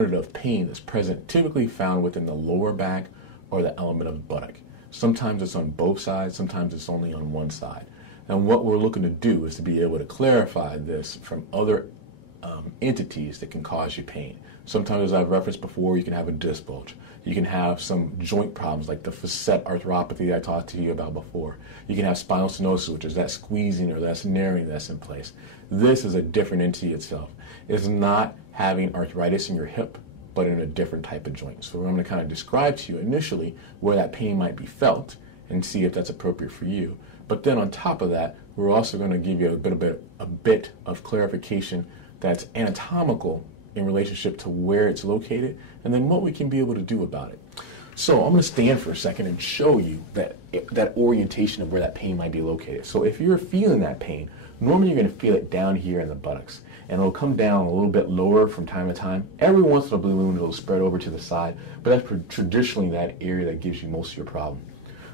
of pain that's present, typically found within the lower back or the element of the buttock. Sometimes it's on both sides, sometimes it's only on one side. And what we're looking to do is to be able to clarify this from other entities that can cause you pain. Sometimes, as I've referenced before, you can have a disc bulge. You can have some joint problems like the facet arthropathy I talked to you about before. You can have spinal stenosis, which is that squeezing or that narrowing that's in place. This is a different entity itself. It's not having arthritis in your hip, but in a different type of joint. So I'm going to kind of describe to you initially where that pain might be felt and see if that's appropriate for you. But then on top of that, we're also going to give you a bit of clarification that's anatomical in relationship to where it's located and then what we can be able to do about it. So I'm going to stand for a second and show you that orientation of where that pain might be located. So if you're feeling that pain, normally you're going to feel it down here in the buttocks, and it'll come down a little bit lower from time to time. Every once in a blue moon it'll spread over to the side, but that's traditionally that area that gives you most of your problem.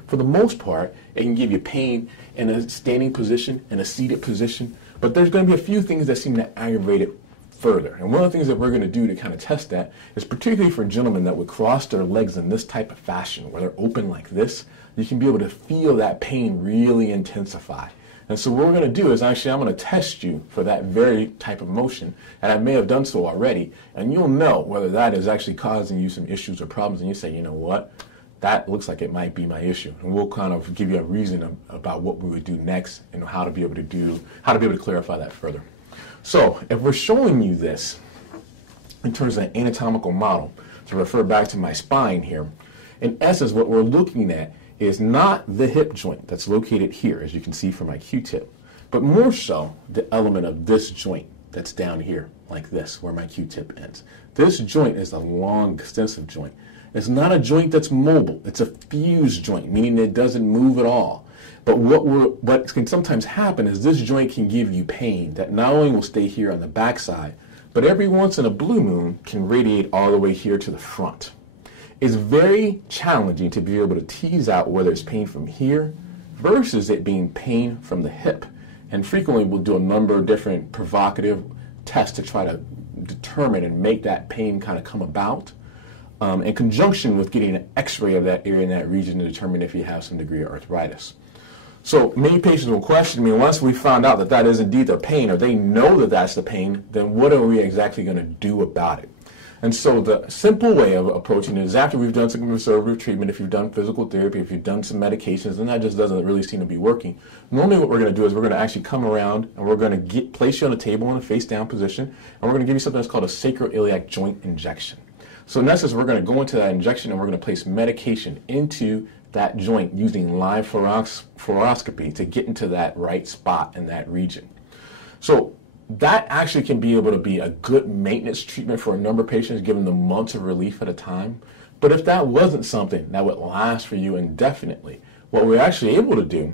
For the most part, it can give you pain in a standing position, in a seated position, but there's going to be a few things that seem to aggravate it further. And one of the things that we're going to do to kind of test that is particularly for gentlemen that would cross their legs in this type of fashion, where they're open like this, you can be able to feel that pain really intensify. And so what we're going to do is actually I'm going to test you for that very type of motion, and I may have done so already, and you'll know whether that is actually causing you some issues or problems, and you say, you know what, that looks like it might be my issue. And we'll kind of give you a reason about what we would do next and how to be able to clarify that further. So if we're showing you this in terms of an anatomical model, to refer back to my spine here, in essence what we're looking at is not the hip joint that's located here, as you can see from my Q-tip, but more so the element of this joint that's down here, like this, where my Q-tip ends. This joint is a long, extensive joint. It's not a joint that's mobile. It's a fused joint, meaning it doesn't move at all. But what can sometimes happen is this joint can give you pain that not only will stay here on the backside, but every once in a blue moon can radiate all the way here to the front. It's very challenging to be able to tease out whether it's pain from here versus it being pain from the hip. And frequently we'll do a number of different provocative tests to try to determine and make that pain kind of come about, in conjunction with getting an x-ray of that area in that region to determine if you have some degree of arthritis. So many patients will question me, once we found out that that is indeed their pain, or they know that that's the pain, then what are we exactly going to do about it? And so the simple way of approaching it is after we've done some conservative treatment, if you've done physical therapy, if you've done some medications, and that just doesn't really seem to be working, normally what we're going to do is we're going to actually come around and we're going to place you on a table in a face-down position, and we're going to give you something that's called a sacroiliac joint injection. So in essence, we're going to go into that injection and we're going to place medication into that joint using live fluoroscopy to get into that right spot in that region. So that actually can be able to be a good maintenance treatment for a number of patients, giving them months of relief at a time. But if that wasn't something that would last for you indefinitely, what we're actually able to do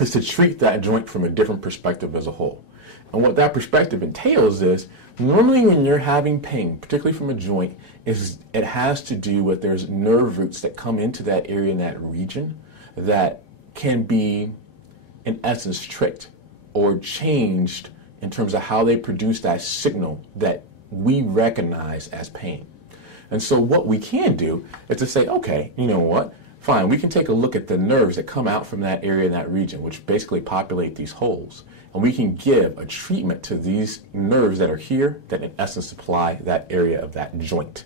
is to treat that joint from a different perspective as a whole. And what that perspective entails is, normally when you're having pain, particularly from a joint, it has to do with there's nerve roots that come into that area in that region that can be, in essence, tricked or changed in terms of how they produce that signal that we recognize as pain. And so what we can do is to say, okay, you know what, fine, we can take a look at the nerves that come out from that area in that region, which basically populate these holes. And we can give a treatment to these nerves that are here that in essence supply that area of that joint.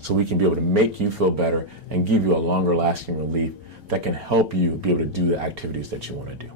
So we can be able to make you feel better and give you a longer lasting relief that can help you be able to do the activities that you want to do.